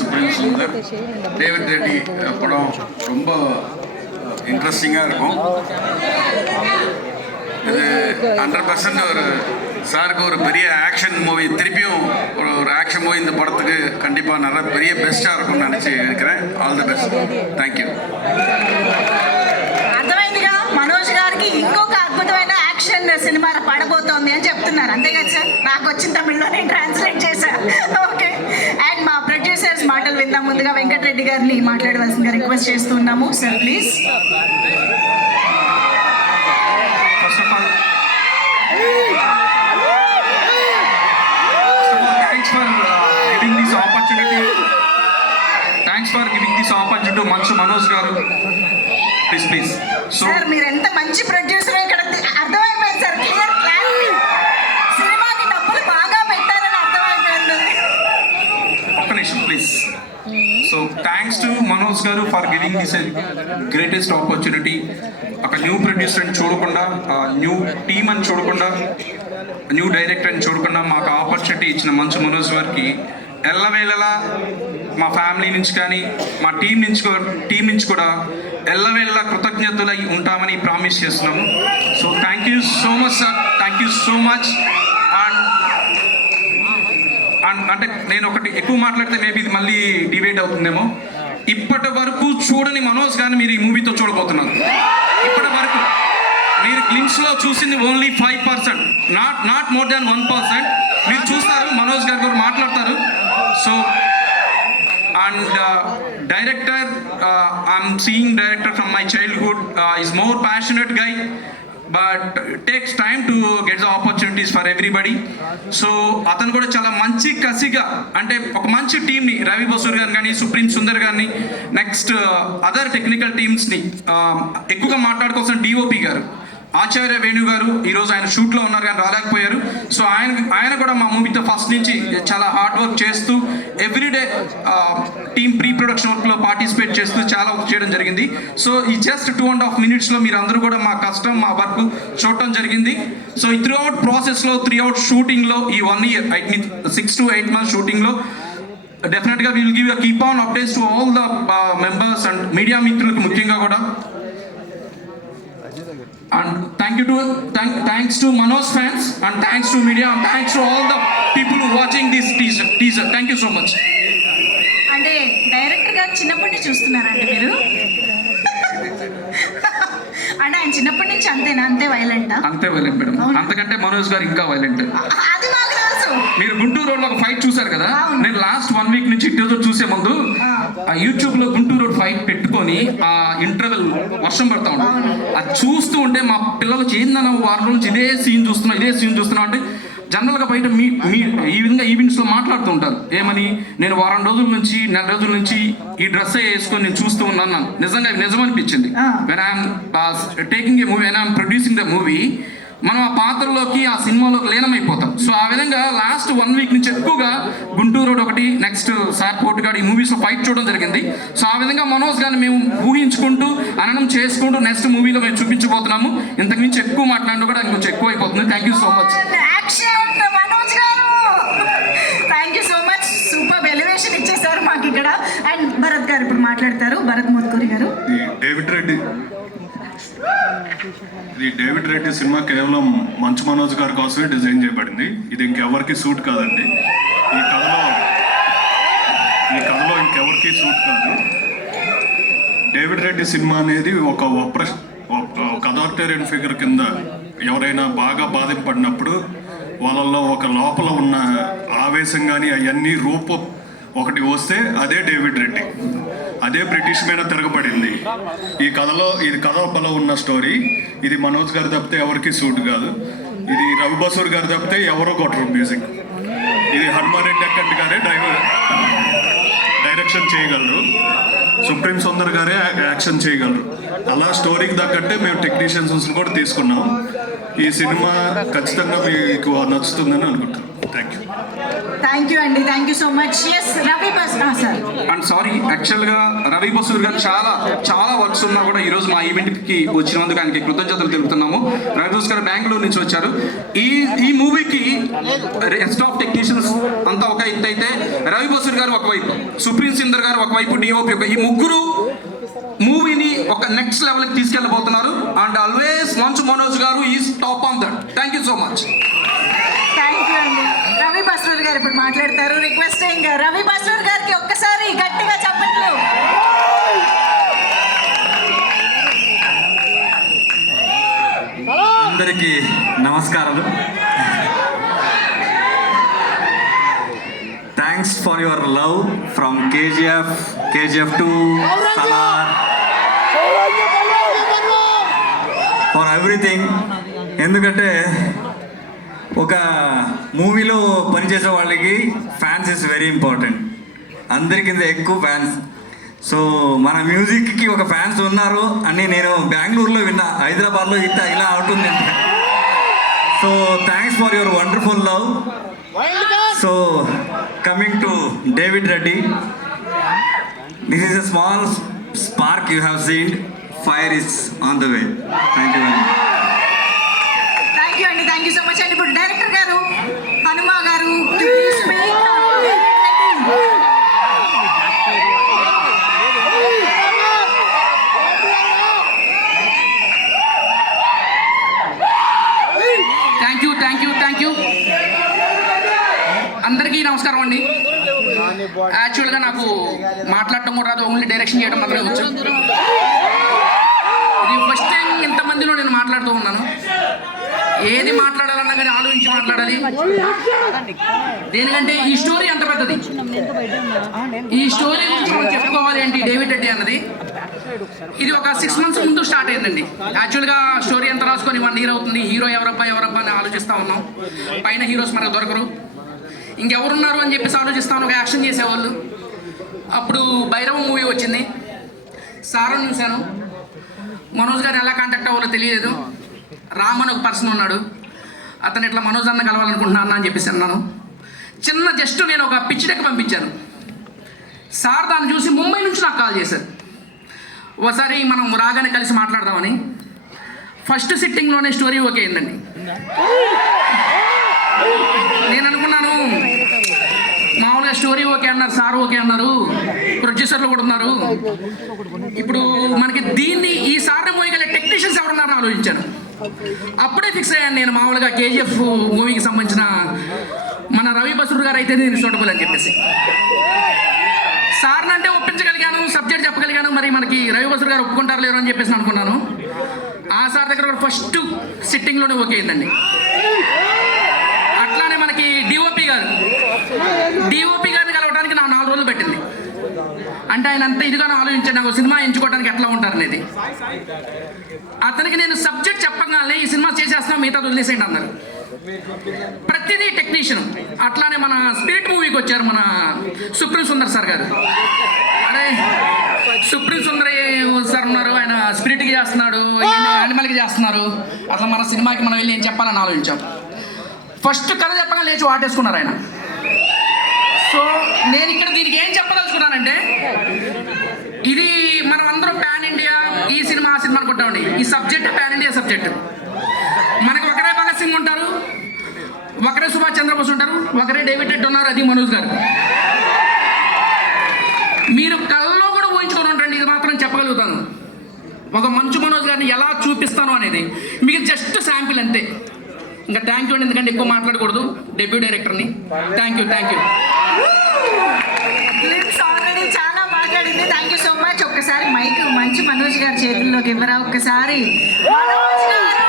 Supreme Sundar. David Reddy படம் ரொம்ப இன்ட்ரெஸ்டிங்காக இருக்கும். இது 100% ஒரு சாருக்கு ஒரு பெரிய ஆக்ஷன் மூவி, திருப்பியும் ஒரு ஆக்ஷன் மூவி இந்த படத்துக்கு கண்டிப்பாக நல்ல பெரிய பெஸ்ட்டாக இருக்கும்னு நினச்சி இருக்கிறேன். All the best. Thank you. అర్థమైందిగా, మనోజ్ గారికి ఇంకొక అద్భుతమైన యాక్షన్ సినిమా పడబోతోంది అని చెప్తున్నారు. అంతే కదా సార్? నాకు వచ్చిన తమిళ్లో నేను ట్రాన్స్లేట్ చేశాను. ఓకే. అండ్ మా ప్రొడ్యూసర్స్ మాటలు విందాం. ముందుగా వెంకటరెడ్డి గారిని మాట్లాడవలసిందిగా రిక్వెస్ట్ చేస్తున్నాము. Sir please. Thanks for giving this opportunity to Manchu Manoj garu. Please. Sir మీరు ఎంత మంచి ప్రొడ్యూసర్, ఇక్కడ అర్థమైపోయింది సార్. Clear clarity. సినిమాకి డబ్బులు బాగా పెట్టారని అర్థమైపోయింది. ఒక్క నిమిషం please. So thanks to Manoj garu for giving this a greatest opportunity. ఒక న్యూ ప్రొడ్యూసర్ అని చూడకుండా, న్యూ టీమ్ అని చూడకుండా, న్యూ డైరెక్టర్ అని చూడకుండా మాకు ఆపర్చునిటీ ఇచ్చిన మంచు మనోజ్ గారికి ఎల్లవేళలా మా ఫ్యామిలీ నుంచి కానీ మా టీం నుంచి కూడా ఎల్లవేళలా కృతజ్ఞతలై ఉంటామని ప్రామిస్ చేస్తున్నాము. So thank you so much sir. Thank you so much. And అంటే నేను ఒకటి ఎక్కువ మాట్లాడితే మేబీ ఇది మళ్ళీ డిబేట్ అవుతుందేమో. ఇప్పటి వరకు చూడని మనోజ్ గారిని మీరు ఈ మూవీతో చూడబోతున్నారు. ఇప్పటి వరకు మీరు గ్లిమ్స్లో చూసింది ఓన్లీ 5%, నాట్ మోర్ దాన్ 1%. మీరు చూస్తారు, మనోజ్ గారు కూడా మాట్లాడతారు. So and director, I'm seeing director from my childhood, is more passionate guy, but takes time to get the opportunities for everybody. So అతను కూడా చాలా మంచి కసిగా, అంటే ఒక మంచి టీమ్ని, రవి బసూర్ గారిని కానీ, సుప్రీం సుందర్ గారిని, నెక్స్ట్ అదర్ టెక్నికల్ టీమ్స్ని ఎక్కువగా మాట్లాడుకోవాల్సిన డిఓపి గారు ఆచార్య వేణు గారు, ఈరోజు ఆయన షూట్లో ఉన్నారు కానీ రాలేకపోయారు. సో ఆయన కూడా మా మూవీతో ఫస్ట్ నుంచి చాలా హార్డ్ వర్క్ చేస్తూ ఎవ్రీడే టీమ్ ప్రీ ప్రొడక్షన్ వర్క్లో పార్టిసిపేట్ చేస్తూ చాలా వర్క్ చేయడం జరిగింది. సో ఈ జస్ట్ 2.5 minutesలో మీరు అందరూ కూడా మా కష్టం, మా వర్క్ చూడటం జరిగింది. సో ఈ త్రూఅవుట్ ప్రాసెస్లో, త్రూఅవుట్ షూటింగ్లో, ఈ 1 year, 6 to 8 months షూటింగ్లో డెఫినెట్గా will give a keep on updates to all the members and media మిత్రులకు ముఖ్యంగా కూడా. And thanks to Manoj fans, and thanks to media, and thanks to all the people who watching this teaser. Thank you so much. అంటే director గారు చిన్నప్పటి నుంచి చూస్తున్నారండి మీరు? అంటే ఆయన చిన్నప్పటి నుంచి అంతేనా? అంతే వైలెంట్ మేడం. అంతకంటే మనోజ్ గారు ఇంకా వైలెంట్. అది నాకు తెలుసు. మీరు గుంటూరు రోడ్ లో ఒక ఫైట్ చూసారు కదా? నేను లాస్ట్ 1 week నుంచి ఇంటర్వ్యూ చూసే ముందు ఆ యూట్యూబ్ లో గుంటూరు రోడ్ ఫైట్ పెట్టుకొని ఆ ఇంటర్వెల్ వర్షం పడతా ఉంటాం, అది చూస్తూ ఉంటే మా పిల్లలు ఏందన్న వారం నుంచి ఇదే సీన్ చూస్తున్నాం అంటే జనరల్గా బయట ఈ విధంగా ఈవెంట్స్లో మాట్లాడుతూ ఉంటారు. ఏమని, నేను వారం రోజుల నుంచి, నెల రోజుల నుంచి ఈ డ్రెస్ వేసుకొని నేను చూస్తూ ఉన్నాను. నిజంగా నిజం అనిపించింది. When I'm taking a movie, when I'm producing the movie, మనం ఆ పాత్రలోకి, ఆ సినిమాలోకి లీనమైపోతాం. సో ఆ విధంగా లాస్ట్ 1 week నుంచి ఎక్కువగా గుంటూరు రోడ్ ఒకటి, నెక్స్ట్ సార్ పోర్టుగాడు, ఈ మూవీస్లో ఫైట్ చూడడం జరిగింది. సో ఆ విధంగా మనోజ్ గారిని మేము ఊహించుకుంటూ, అననం చేసుకుంటూ నెక్స్ట్ మూవీలో మేము చూపించబోతున్నాము. ఇంతకు మించి ఎక్కువ మాట్లాడడం కూడా కొంచెం ఎక్కువ అయిపోతుంది. Thank you so much. Thank you so much. Super elevation ఇచ్చేసారు మాకు ఇక్కడ. అండ్ భరత్ గారు ఇప్పుడు మాట్లాడతారు. భరత్ మోత్కూరి గారు. ఇది డేవిడ్ రెడ్డి సినిమా కేవలం మంచు మనోజ్ గారి కోసమే డిజైన్ చేయబడింది. ఇది ఇంకెవరికి సూట్ కాదండి. ఈ కథలో ఇంకెవరికి సూట్ కాదు. డేవిడ్ రెడ్డి సినిమా అనేది ఒక అథారిటేరియన్ ఫిగర్ కింద ఎవరైనా బాగా బాధింపడినప్పుడు వాళ్ళల్లో ఒక లోపల ఉన్న ఆవేశం కానీ అవన్నీ రూపం ఒకటి వస్తే అదే డేవిడ్ రెడ్డి. అదే బ్రిటిష్ మీద తిరగబడింది. ఈ కథలో ఉన్న స్టోరీ. ఇది మనోజ్ గారు తప్పితే ఎవరికి సూట్ కాదు. ఇది రవి బసూర్ గారు తప్పితే ఎవరో కొట్టరు మ్యూజిక్. ఇది హనుమాన్ రెడ్డి అక్కంటి గారే డైరెక్షన్ చేయగలరు. సుప్రీం సుందర్ గారే యాక్షన్ చేయగలరు. అలా స్టోరీకి తగ్గట్టే మేము టెక్నీషియన్స్ కూడా తీసుకున్నాం. ఈ సినిమా ఖచ్చితంగా మీకు నచ్చుతుందని అనుకుంటున్నాం. Thank you. థ్యాంక్ యూ అండి, thank you so much. Yes Ravi బస్ సార్. అండ్ సారీ, యాక్చువల్గా రవి బసూర్ గారు చాలా వర్క్స్ ఉన్నా కూడా ఈరోజు మా ఈవెంట్కి వచ్చినందుకు ఆయనకి కృతజ్ఞతలు తెలుపుతున్నాము. రవి బసూర్ గారు బెంగళూరు నుంచి వచ్చారు. ఈ మూవీకి రెస్ట్ ఆఫ్ టెక్నీషియన్స్ అంతా ఒక ఎత్తు అయితే, రవి బసూర్ గారు ఒకవైపు, సుప్రీం సిందర్ గారు ఒకవైపు, డిఓపి ఒక, ఈ ముగ్గురు మూవీని ఒక నెక్స్ట్ లెవెల్కి తీసుకెళ్ళబోతున్నారు. అండ్ ఆల్వేస్ మంచు మనోజ్ గారు is top on that. Thank you so much. Thank you అండి. రవి బస్రూర్ గారు ఇప్పుడు మాట్లాడతారు. రిక్వెస్టింగ్ రవి బస్రూర్ గారికి ఒక్కసారి గట్టిగా చప్పట్లు. అందరికీ నమస్కారాలు. Thanks for your love from KGF to Salaar, for everything. ఎందుకంటే ఒక మూవీలో పనిచేసే వాళ్ళకి ఫ్యాన్స్ ఇస్ వెరీ ఇంపార్టెంట్. అందరికింత ఎక్కువ ఫ్యాన్స్. సో మన మ్యూజిక్కి ఒక ఫ్యాన్స్ ఉన్నారు అని నేను బెంగళూరులో విన్నా, హైదరాబాద్లో ఇలా అవుతుంది. So thanks for your wonderful love. So coming to David Reddy, this is a small spark you have seen. Fire is on the way. Thank you very much. Thank you అండి, థ్యాంక్ యూ సో మచ్ అండి. ఇప్పుడు director గారు హనుమా గారు please wait. Thank you అందరికీ నమస్కారం అండి. యాక్చువల్గా నాకు మాట్లాడటం కూడా రాదు, ఓన్లీ డైరెక్షన్ చేయడం మాత్రమే వచ్చు. ఇది ఫస్ట్ టైం ఇంతమందిలో నేను మాట్లాడుతూ ఉన్నాను. ఏది మాట్లాడాలన్నా కానీ ఆలోచించి మాట్లాడాలి. దేనికంటే ఈ స్టోరీ అంత పెద్దది. ఈ స్టోరీ గురించి మనం చెప్పుకోవాలి ఏంటి డేవిడ్ రెడ్డి అన్నది. ఇది ఒక 6 months ముందు స్టార్ట్ అయిందండి. యాక్చువల్గా స్టోరీ ఎంత రాసుకొని 1 year అవుతుంది. హీరో ఎవరబ్బా అని ఆలోచిస్తూ ఉన్నాం. పైన హీరోస్ మనకు దొరకరు, ఇంకెవరున్నారు అని చెప్పేసి ఆలోచిస్తాను. ఒక యాక్షన్ చేసేవాళ్ళు. అప్పుడు భైరవ మూవీ వచ్చింది, సారని చూశాను. మనోజ్ గారు ఎలా కాంటాక్ట్ అవ్వాలో తెలియలేదు. రామ్ అని ఒక పర్సన్ ఉన్నాడు, అతను ఇట్లా మనోజ్ అన్న కలవాలనుకుంటున్నాను అని చెప్పేసి అన్నాను. చిన్న జస్ట్ నేను ఒక పిచ్ డెక్ పంపించాను. సార్ దాన్ని చూసి ముంబై నుంచి నాకు కాల్ చేశారు. ఒకసారి మనం రాగానే కలిసి మాట్లాడదామని. ఫస్ట్ సిట్టింగ్లోనే స్టోరీ ఓకే అయిందండి. నేను అనుకున్నాను మామూలుగా స్టోరీ ఓకే అన్నారు, సార్ ఓకే అన్నారు, ప్రొడ్యూసర్లు కూడా ఉన్నారు. ఇప్పుడు మనకి దీన్ని ఈ సార్ మోయగలిగే టెక్నీషియన్స్ ఎవరున్నారని ఆలోచించాను. అప్పుడే ఫిక్స్ అయ్యాను నేను. మామూలుగా కేజీఎఫ్ మూవీకి సంబంధించిన మన రవి బసూర్ గారు అయితే నేను సూటబుల్ అని చెప్పేసి సార్ని అంటే ఒప్పించగలిగాను, సబ్జెక్ట్ చెప్పగలిగాను. మరి మనకి రవి బసూర్ గారు ఒప్పుకుంటారు లేరు అని చెప్పేసి అనుకున్నాను. ఆ సార్ దగ్గర కూడా ఫస్ట్ సిట్టింగ్లోనే ఓకే అయిందండి. అట్లానే మనకి డిఓపి గారిని కలవడానికి నాకు 4 రోజులు పెట్టింది. అంటే ఆయన అంతా ఇదిగానే ఆలోచించాను నాకు సినిమా ఎంచుకోవడానికి ఎట్లా ఉంటారనేది. అతనికి నేను సబ్జెక్ట్ చెప్పగానే ఈ సినిమా చేసేస్తున్నా, మిగతా వదిలేసేయండి అన్నారు. ప్రతిదీ టెక్నీషియన్. అట్లానే మన స్పిరిట్ మూవీకి వచ్చారు మన సుప్రీం సుందర్ సార్ గారు. అరే సుప్రీం సుందర్ సార్ ఉన్నారు, ఆయన స్పిరిట్కి చేస్తున్నాడు, యానిమల్కి చేస్తున్నారు. అట్లా మన సినిమాకి మనం వెళ్ళి ఏం చెప్పాలని ఆలోచించాం. ఫస్ట్ కథ చెప్పగా లేచి వాటేసుకున్నారు ఆయన. సో నేను ఇక్కడ దీనికి ఏం చెప్పదలుచుకున్నానంటే, ఇది మనం అందరం పాన్ ఇండియా ఈ సినిమా ఆ సినిమా అనుకుంటామండి. ఈ సబ్జెక్ట్ పాన్ ఇండియా సబ్జెక్ట్. మనకి ఒకరే భగత్ సింగ్ ఉంటారు, ఒకరే సుభాష్ చంద్రబోస్ ఉంటారు, ఒకరే డేవిడ్ రెడ్డి ఉన్నారు, అది మనోజ్ గారు. మీరు కళ్ళలో కూడా ఊహించుకొని ఉంటారండి. ఇది మాత్రం చెప్పగలుగుతాను. ఒక మంచు మనోజ్ గారిని ఎలా చూపిస్తాను అనేది మీకు జస్ట్ శాంపిల్ అంతే. ఇంకా థ్యాంక్ యూ అండి, ఎందుకంటే ఎక్కువ మాట్లాడకూడదు. డెబ్యూ డైరెక్టర్ని థ్యాంక్ యూ. ఆల్రెడీ చాలా మాట్లాడింది. Thank you so much. ఒక్కసారి మైక్ మంచు మనోజ్ గారి చేతుల్లోకి ఇవ్వరా? ఒక్కసారి మనోజ్ గారు